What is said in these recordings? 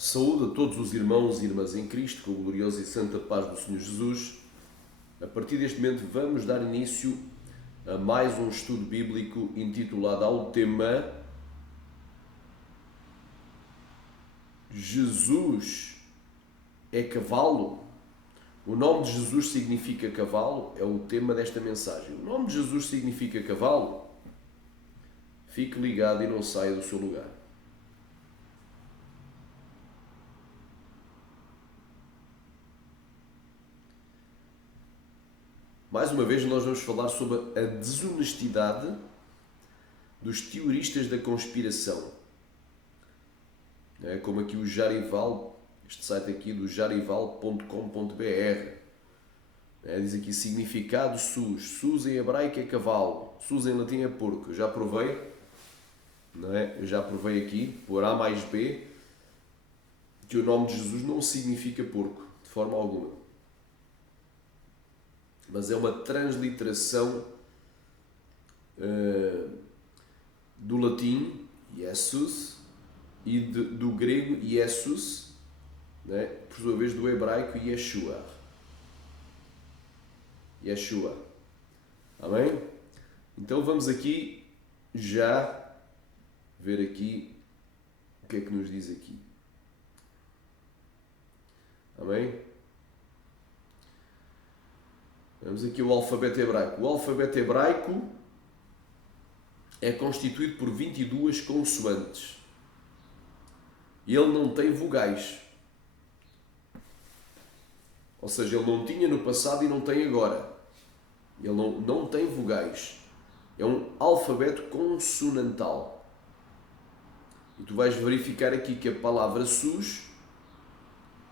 Saúde a todos os irmãos e irmãs em Cristo, com a gloriosa e santa paz do Senhor Jesus. A partir deste momento vamos dar início a mais um estudo bíblico intitulado ao tema Jesus é cavalo? O nome de Jesus significa cavalo? É o tema desta mensagem. O nome de Jesus significa cavalo? Fique ligado e não saia do seu lugar. Mais uma vez, nós vamos falar sobre a desonestidade dos teoristas da conspiração. Como aqui o Jarival, este site aqui do jarival.com.br. Diz aqui significado SUS. SUS em hebraico é cavalo. SUS em latim é porco. Eu já provei, não é? Eu já provei aqui, por A mais B, que o nome de Jesus não significa porco, de forma alguma. Mas é uma transliteração do latim, Jesus, e do grego, Jesus, né? Por sua vez do hebraico, Yeshua. Yeshua. Amém? Então vamos aqui já ver aqui o que é que nos diz aqui. Amém? Vamos aqui ao alfabeto hebraico. O alfabeto hebraico é constituído por 22 consoantes. Ele não tem vogais. Ou seja, ele não tinha no passado e não tem agora. Ele não tem vogais. É um alfabeto consonantal. E tu vais verificar aqui que a palavra SUS,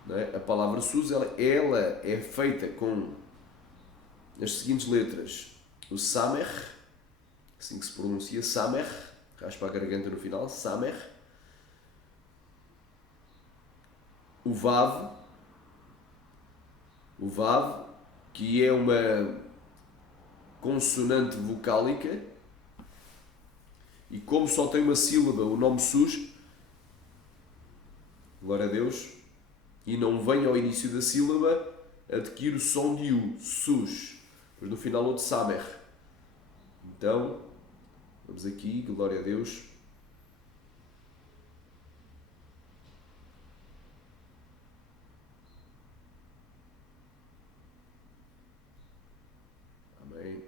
né? A palavra SUS ela é feita com as seguintes letras: o Samer, assim que se pronuncia, Samer, raspa a garganta no final, Samer, o Vav, que é uma consonante vocálica, e como só tem uma sílaba, o nome SUS, glória a Deus, e não vem ao início da sílaba, adquire o som de U, SUS. Depois no final outro Samer. Então, vamos aqui, glória a Deus. Amém.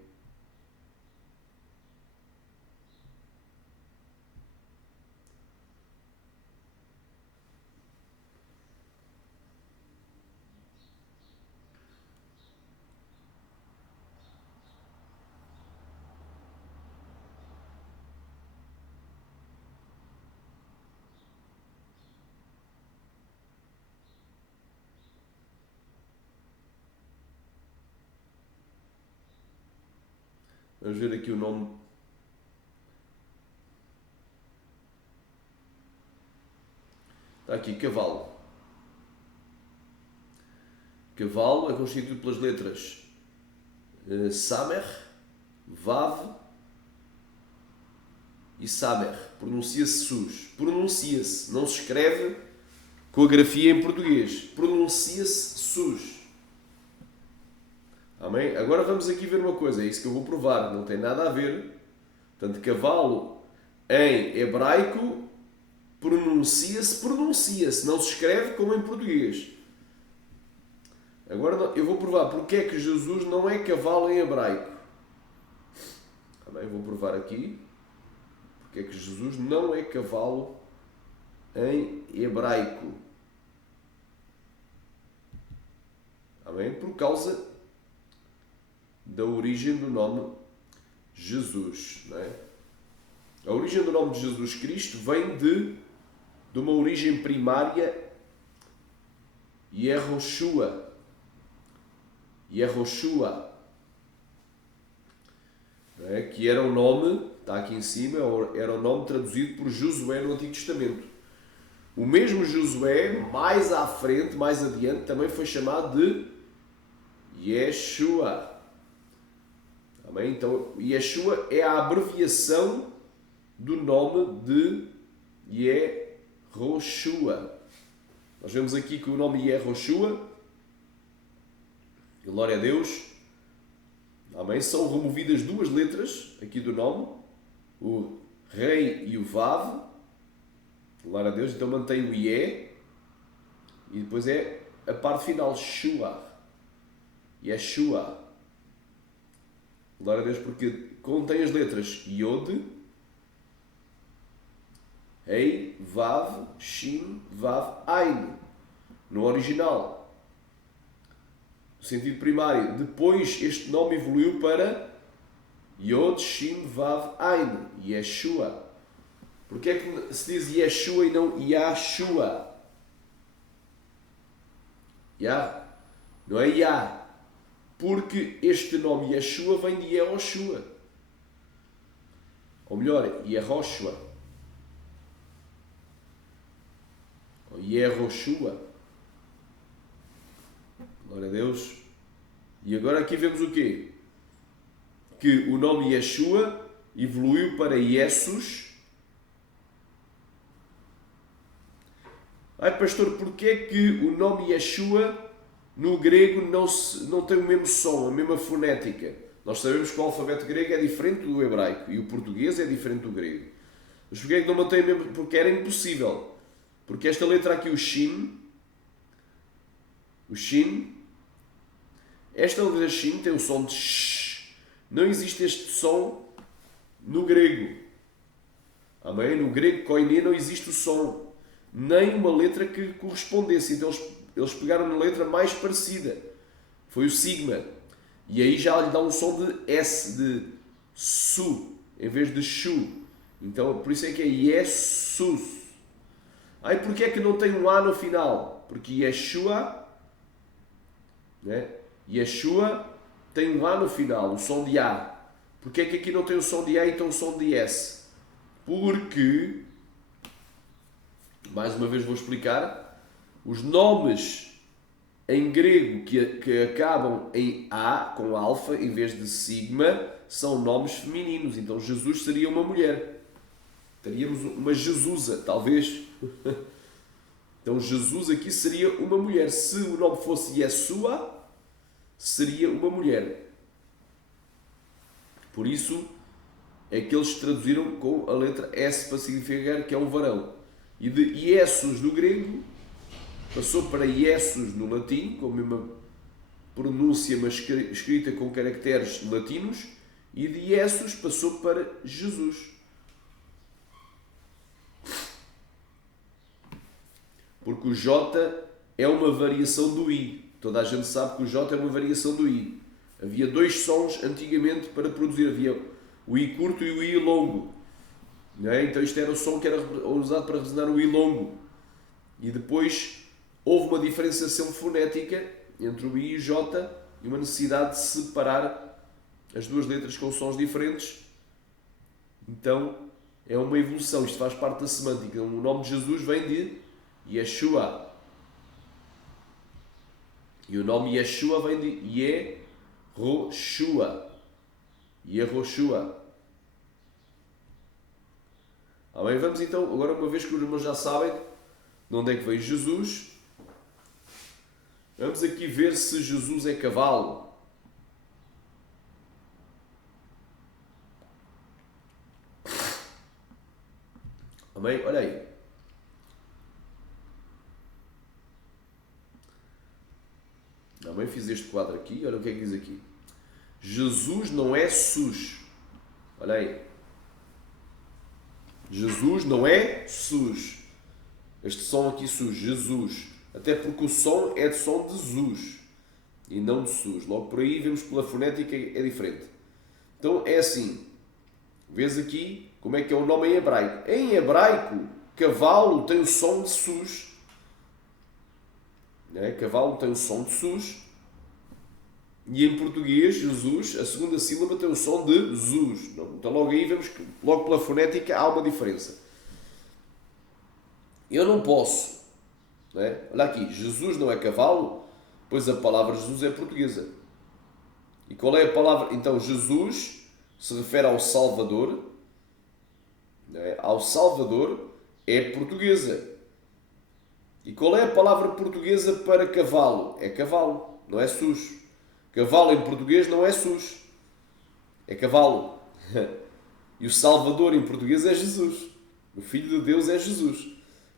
Vamos ver aqui o nome. Está aqui, cavalo. Cavalo é constituído pelas letras Samer, Vav e Samer. Pronuncia-se SUS. Pronuncia-se. Não se escreve com a grafia em português. Pronuncia-se SUS. Amém? Agora vamos aqui ver uma coisa. É isso que eu vou provar. Não tem nada a ver. Portanto, cavalo em hebraico pronuncia-se. Não se escreve como em português. Agora eu vou provar porque é que Jesus não é cavalo em hebraico. Amém? Vou provar aqui porque é que Jesus não é cavalo em hebraico. Amém? Por causa da origem do nome Jesus. Não é? A origem do nome de Jesus Cristo vem de uma origem primária, Yehoshua, que era o nome, está aqui em cima, era o nome traduzido por Josué no Antigo Testamento. O mesmo Josué, mais à frente, mais adiante, também foi chamado de Yeshua. Amém? Então, Yeshua é a abreviação do nome de Yehoshua. Nós vemos aqui que o nome Yehoshua, glória a Deus, amém, são removidas duas letras aqui do nome, o Rei e o Vav, glória a Deus, então mantém o Ie, e depois é a parte final, Shua, Yeshua, glória a Deus, porque contém as letras Yod, Ei, Vav, Shin, Vav, Ain, no original. No sentido primário. Depois este nome evoluiu para Yod, Shin, Vav, Ain, Yeshua. Porquê é que se diz Yeshua e não Yahshua? Yah, não é Yah. Porque este nome Yeshua vem de Yehoshua. Ou melhor, Yehoshua. Ou Yehoshua. Glória a Deus. E agora aqui vemos o quê? Que o nome Yeshua evoluiu para Jesus. Ai pastor, porquê é que o nome Yeshua no grego não tem o mesmo som, a mesma fonética? Nós sabemos que o alfabeto grego é diferente do hebraico e o português é diferente do grego. Mas porquê é que não mantém o mesmo? Porque era impossível. Porque esta letra aqui, o Shin, esta letra Shin tem o som de Sh. Não existe este som no grego. Amém? No grego koiné não existe o som. Nem uma letra que correspondesse. Então eles pegaram na letra mais parecida. Foi o sigma. E aí já lhe dá um som de S, de Su, em vez de Shu. Então por isso é que é Yesus. Aí porquê é que não tem um A no final? Porque Yeshua, né? Yeshua tem um A no final, o som de A. Porquê é que aqui não tem o som de A e tem o som de S? Porque, mais uma vez vou explicar, os nomes em grego que acabam em A, com alfa, em vez de sigma, são nomes femininos. Então Jesus seria uma mulher. Teríamos uma Jesusa, talvez. Então Jesus aqui seria uma mulher. Se o nome fosse Yeshua, seria uma mulher. Por isso é que eles traduziram com a letra S para significar que é um varão. E de Iesus do grego passou para Iesus no latim, com a mesma pronúncia, mas escrita com caracteres latinos. E de Iesus passou para Jesus. Porque o J é uma variação do I. Toda a gente sabe que o J é uma variação do I. Havia dois sons antigamente para produzir. Havia o I curto e o I longo. Não é? Então isto era o som que era usado para resonar o I longo. E depois houve uma diferenciação fonética entre o I e o J e uma necessidade de separar as duas letras com sons diferentes. Então é uma evolução. Isto faz parte da semântica. O nome de Jesus vem de Yeshua. E o nome Yeshua vem de Yehoshua. Yehoshua. Amém? Vamos então, agora uma vez que os irmãos já sabem de onde é que veio Jesus, vamos aqui ver se Jesus é cavalo. Amém? Olha aí. Amém? Fiz este quadro aqui. Olha o que é que diz aqui. Jesus não é sus. Olha aí. Jesus não é sus. Este som aqui sus. Jesus. Até porque o som é de som de zus. E não de sus. Logo por aí vemos pela fonética é diferente. Então é assim. Vês aqui como é que é o nome em hebraico. Em hebraico, cavalo tem o som de sus. Né? Cavalo tem o som de sus. E em português, Jesus, a segunda sílaba tem o som de zus. Então logo aí vemos que, logo pela fonética, há uma diferença. Eu não posso. Né? Olha aqui, Jesus não é cavalo, pois a palavra Jesus é portuguesa. E qual é a palavra? Então Jesus se refere ao Salvador. Né? Ao Salvador é portuguesa. E qual é a palavra portuguesa para cavalo? É cavalo, não é sus. Cavalo em português não é sus, é cavalo. E o Salvador em português é Jesus. O Filho de Deus é Jesus.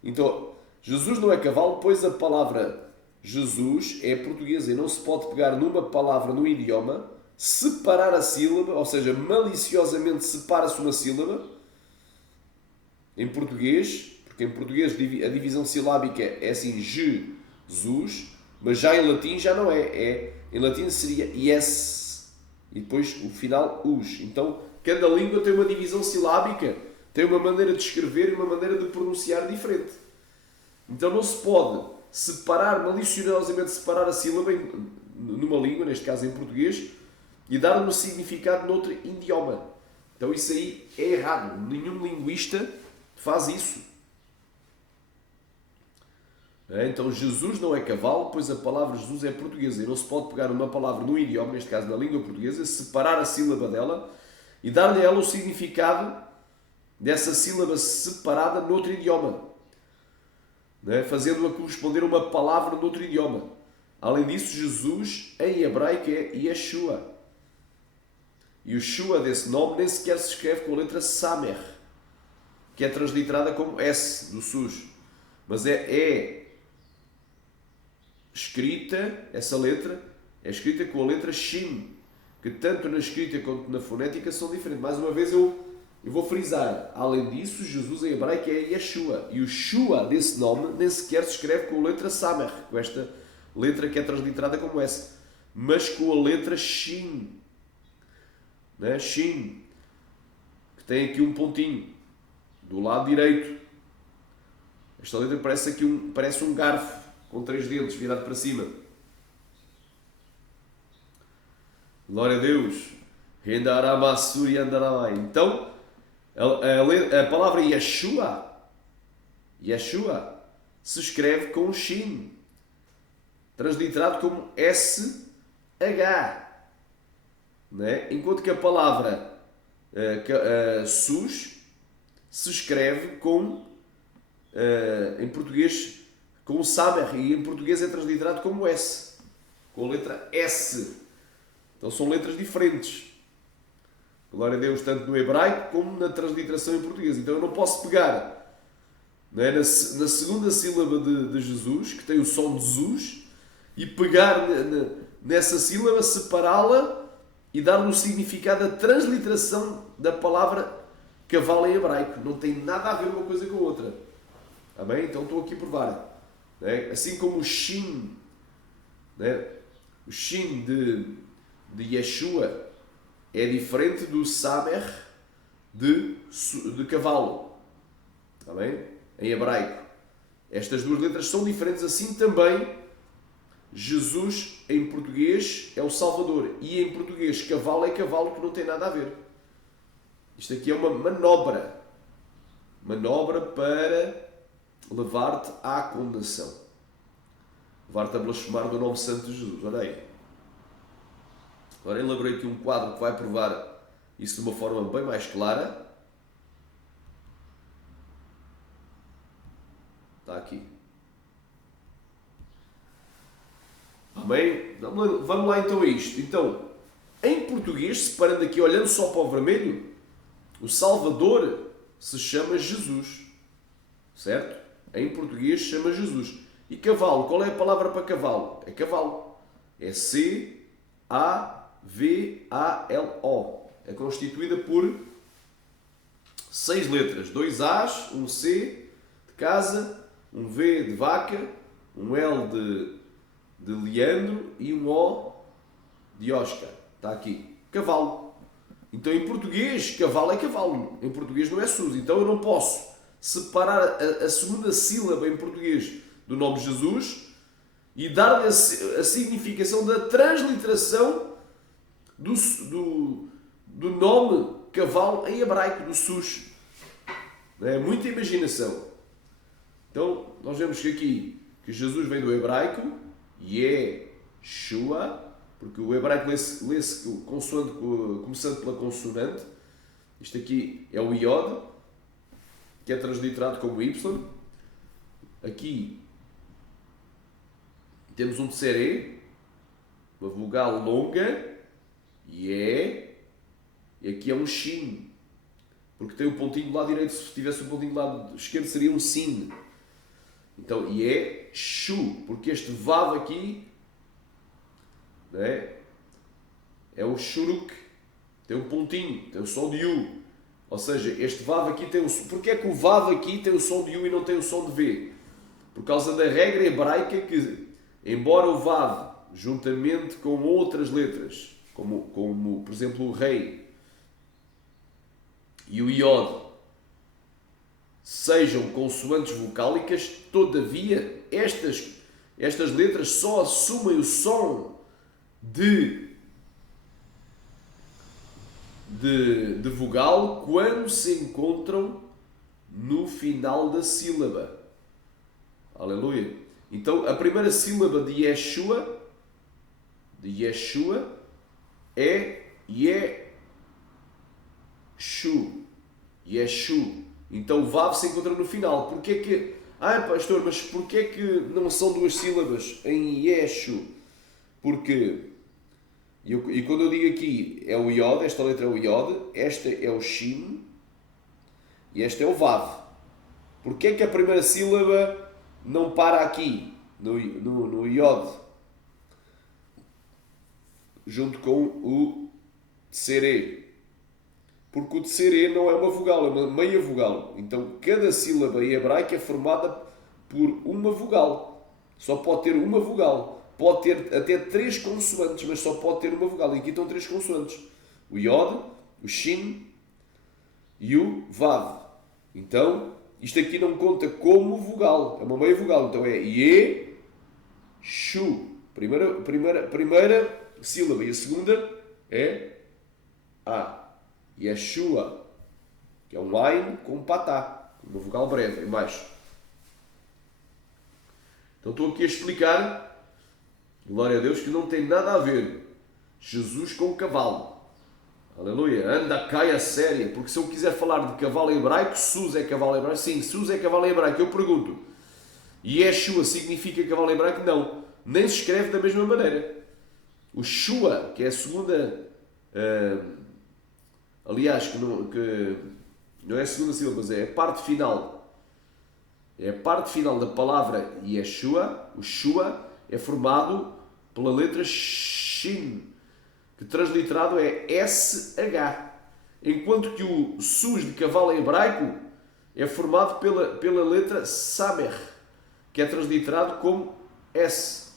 Então, Jesus não é cavalo, pois a palavra Jesus é portuguesa e não se pode pegar numa palavra, num idioma, separar a sílaba, ou seja, maliciosamente separa-se uma sílaba em português, porque em português a divisão silábica é assim, Jesus, mas já em latim já não é. Em latim seria yes, e depois o final us. Então, cada língua tem uma divisão silábica, tem uma maneira de escrever e uma maneira de pronunciar diferente. Então não se pode maliciosamente separar a sílaba numa língua, neste caso em português, e dar um significado noutro idioma. Então isso aí é errado. Nenhum linguista faz isso. Então Jesus não é cavalo, pois a palavra Jesus é portuguesa. E não se pode pegar uma palavra num idioma, neste caso na língua portuguesa, separar a sílaba dela e dar-lhe a ela o significado dessa sílaba separada noutro idioma, fazendo-a corresponder a uma palavra noutro idioma. Além disso, Jesus em hebraico é Yeshua. E o Shua desse nome nem sequer se escreve com a letra Samer, que é transliterada como S, do SUS. Mas é escrita, essa letra, é escrita com a letra Shin, que tanto na escrita quanto na fonética são diferentes. Mais uma vez eu vou frisar. Além disso, Jesus em hebraico é Yeshua. E o Shua desse nome nem sequer se escreve com a letra Samer, com esta letra que é transliterada como S, mas com a letra Shin. Shin, que tem aqui um pontinho do lado direito. Esta letra parece um garfo com 3 dentes virado para cima. Glória a Deus. Então, a palavra Yeshua se escreve com Shin, transliterado como SH. Enquanto que a palavra SUS se escreve em português com Samer, e em português é transliterado como S, com a letra S. Então são letras diferentes. Glória a Deus, tanto no hebraico como na transliteração em português. Então eu não posso pegar na segunda sílaba de Jesus, que tem o som de Zus, e pegar nessa sílaba, separá-la e dar-lhe o significado da transliteração da palavra cavalo em hebraico. Não tem nada a ver uma coisa com a outra. Amém? Então estou aqui a provar. Assim como o Shin, o Shin de Yeshua é diferente do Samer de cavalo. Amém? Em hebraico. Estas duas letras são diferentes, assim também Jesus em português é o Salvador, e em português cavalo é cavalo, que não tem nada a ver. Isto aqui é uma manobra para levar-te à condenação, levar-te a blasfemar do nome santo de Jesus. Olha aí. Agora elaborei aqui um quadro que vai provar isso de uma forma bem mais clara. Está aqui. Bem, vamos lá então a isto. Então, em português, separando aqui, olhando só para o vermelho, o Salvador se chama Jesus. Certo? Em português se chama Jesus. E cavalo, qual é a palavra para cavalo? É cavalo. É C-A-V-A-L-O. É constituída por 6 letras. 2 A's, um C de casa, um V de vaca, um L de Leandro e um O de Oscar. Está aqui. Cavalo. Então em português, cavalo é cavalo. Em português não é SUS. Então eu não posso separar a segunda sílaba em português do nome Jesus e dar-lhe a significação da transliteração do nome cavalo em hebraico, do SUS. É muita imaginação. Então nós vemos que Jesus vem do hebraico, Yeshua, porque o hebraico lê-se começando pela consonante. Isto aqui é o Iod, que é transliterado como Y. Aqui temos um tseré, uma vogal longa, e aqui é um shin, porque tem o pontinho do lado direito. Se tivesse o pontinho do lado esquerdo seria um sin. Então, shu, porque este vav aqui, né, é o shuruk, tem um pontinho, tem o som de u. Ou seja, este vav aqui tem o som. Porquê é que o vav aqui tem o som de u e não tem o som de v? Por causa da regra hebraica que, embora o vav, juntamente com outras letras, como por exemplo o rei e o iod, sejam consoantes vocálicas, todavia estas letras só assumem o som de vogal quando se encontram no final da sílaba. Aleluia! Então a primeira sílaba de Yeshua é Yeshu. Então o Vav se encontra no final. Porquê que... pastor, mas porquê que não são duas sílabas em Yeshu? Porque... E quando eu digo aqui é o Yod, esta letra é o Yod, esta é o Shin e esta é o Vav. Porquê que a primeira sílaba não para aqui, no Yod, junto com o Tseré? Porque o Tseré não é uma vogal, é uma meia vogal. Então cada sílaba em hebraico é formada por uma vogal. Só pode ter uma vogal. Pode ter até 3 consoantes, mas só pode ter uma vogal. E aqui estão 3 consoantes. O Yod, o Shin e o Vav. Então, isto aqui não conta como vogal. É uma meia vogal. Então é Shu. Primeira sílaba. E a segunda é A. Yeshua. Que é um Ain com um Patá. Uma vogal breve, em baixo. Então estou aqui a explicar... Glória a Deus, que não tem nada a ver Jesus com o cavalo. Aleluia. Anda, cai a séria. Porque se eu quiser falar de cavalo hebraico, Sus é cavalo hebraico. Sim, Sus é cavalo hebraico. Eu pergunto, Yeshua significa cavalo hebraico? Não. Nem se escreve da mesma maneira. O Shua, que é a segunda... aliás, que não é a segunda sílaba, mas é a parte final. É a parte final da palavra Yeshua. O Shua é formado pela letra Shin, que transliterado é SH. Enquanto que o Sus de cavalo em hebraico é formado pela letra Samer, que é transliterado como S.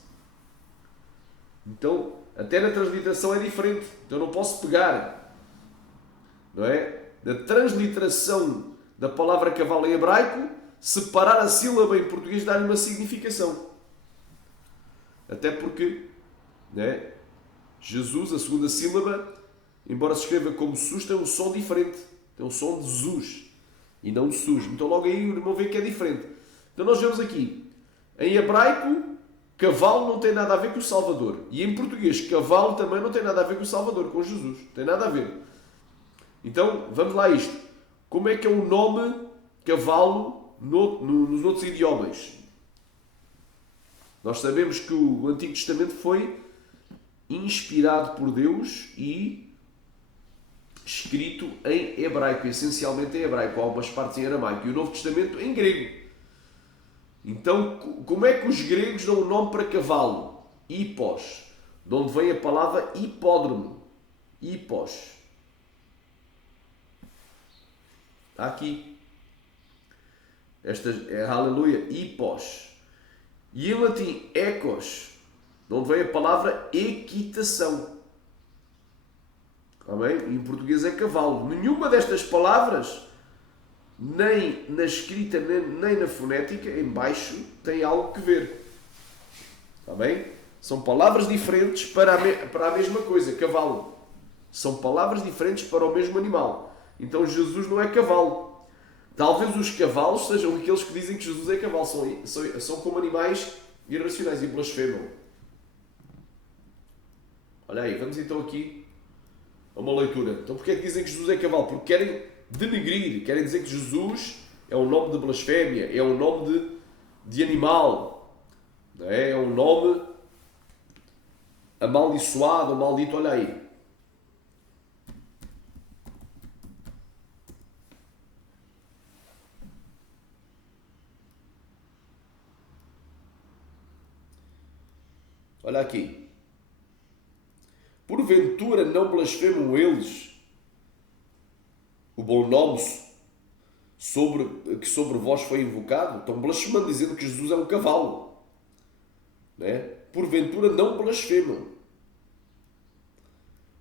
Então, até na transliteração é diferente. Então não posso pegar, não é? Da transliteração da palavra cavalo em hebraico, separar a sílaba em português e dar-lhe uma significação. Até porque, né, Jesus, a segunda sílaba, embora se escreva como Sus, tem um som diferente. Tem um som de Zuz e não de Sus. Então logo aí o irmão vê que é diferente. Então nós vemos aqui, em hebraico, cavalo não tem nada a ver com o Salvador. E em português, cavalo também não tem nada a ver com o Salvador, com Jesus. Não tem nada a ver. Então, vamos lá a isto. Como é que é o nome cavalo nos outros idiomas? Nós sabemos que o Antigo Testamento foi inspirado por Deus e escrito em hebraico, essencialmente em hebraico, algumas partes em aramaico, e o Novo Testamento em grego. Então, como é que os gregos dão o nome para cavalo? Hippos, de onde vem a palavra hipódromo. Hippos. Está aqui. Esta é aleluia, hippos. E em latim, ecos, de onde vem a palavra equitação. Amém? Em português é cavalo. Nenhuma destas palavras, nem na escrita, nem na fonética, em baixo, tem algo que ver. Amém? São palavras diferentes para a mesma coisa, cavalo. São palavras diferentes para o mesmo animal. Então Jesus não é cavalo. Talvez os cavalos sejam aqueles que dizem que Jesus é cavalo. São como animais irracionais e blasfemam. Olha aí, vamos então aqui a uma leitura. Então porquê é que dizem que Jesus é cavalo? Porque querem denegrir, querem dizer que Jesus é um nome de blasfémia, é um nome de animal. Não é? É um nome amaldiçoado ou maldito, olha aí. Olha aqui. Porventura não blasfemam eles o bom nome que sobre vós foi invocado? Estão blasfemando, dizendo que Jesus é um cavalo. Né? Porventura não blasfemam.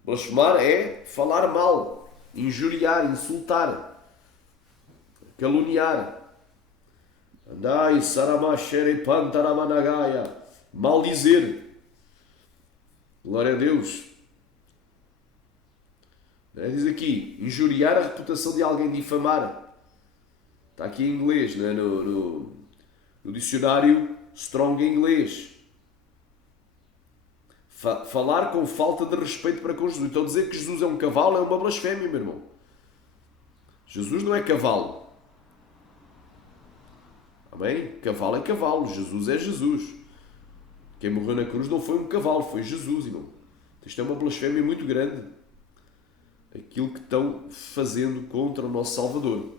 Blasfemar é falar mal, injuriar, insultar, caluniar. Andai, saramachere, pantaramanagaya. Maldizer. Glória a Deus. Diz aqui, injuriar a reputação de alguém, difamar. Está aqui em inglês, né? no dicionário Strong inglês. Falar com falta de respeito para com Jesus. Então dizer que Jesus é um cavalo é uma blasfémia, meu irmão. Jesus não é cavalo. Amém? Cavalo é cavalo. Jesus é Jesus. Quem morreu na cruz não foi um cavalo, foi Jesus, irmão. Isto é uma blasfémia muito grande. Aquilo que estão fazendo contra o nosso Salvador.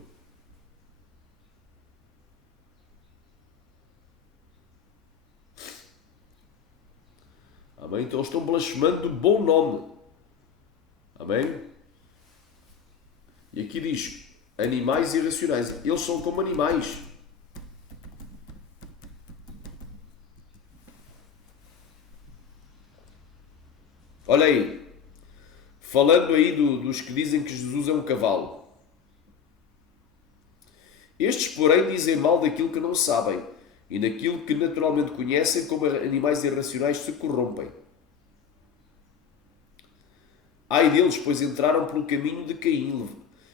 Amém? Então eles estão blasfemando do bom nome. Amém? E aqui diz, animais irracionais. Eles são como animais. Olha aí. Falando aí dos que dizem que Jesus é um cavalo. Estes, porém, dizem mal daquilo que não sabem, e naquilo que naturalmente conhecem, como animais irracionais se corrompem. Ai deles, pois entraram pelo caminho de Caim,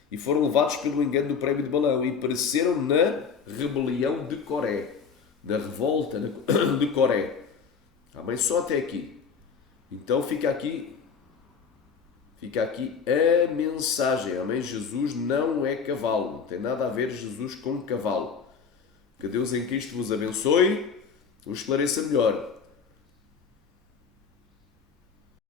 e foram levados pelo engano do prémio de Balaão, e pereceram na rebelião de Coré, na revolta de Coré. Amém? Só até aqui. Então fica aqui a mensagem. Amém? Jesus não é cavalo. Não tem nada a ver Jesus com cavalo. Que Deus em Cristo vos abençoe, o esclareça melhor.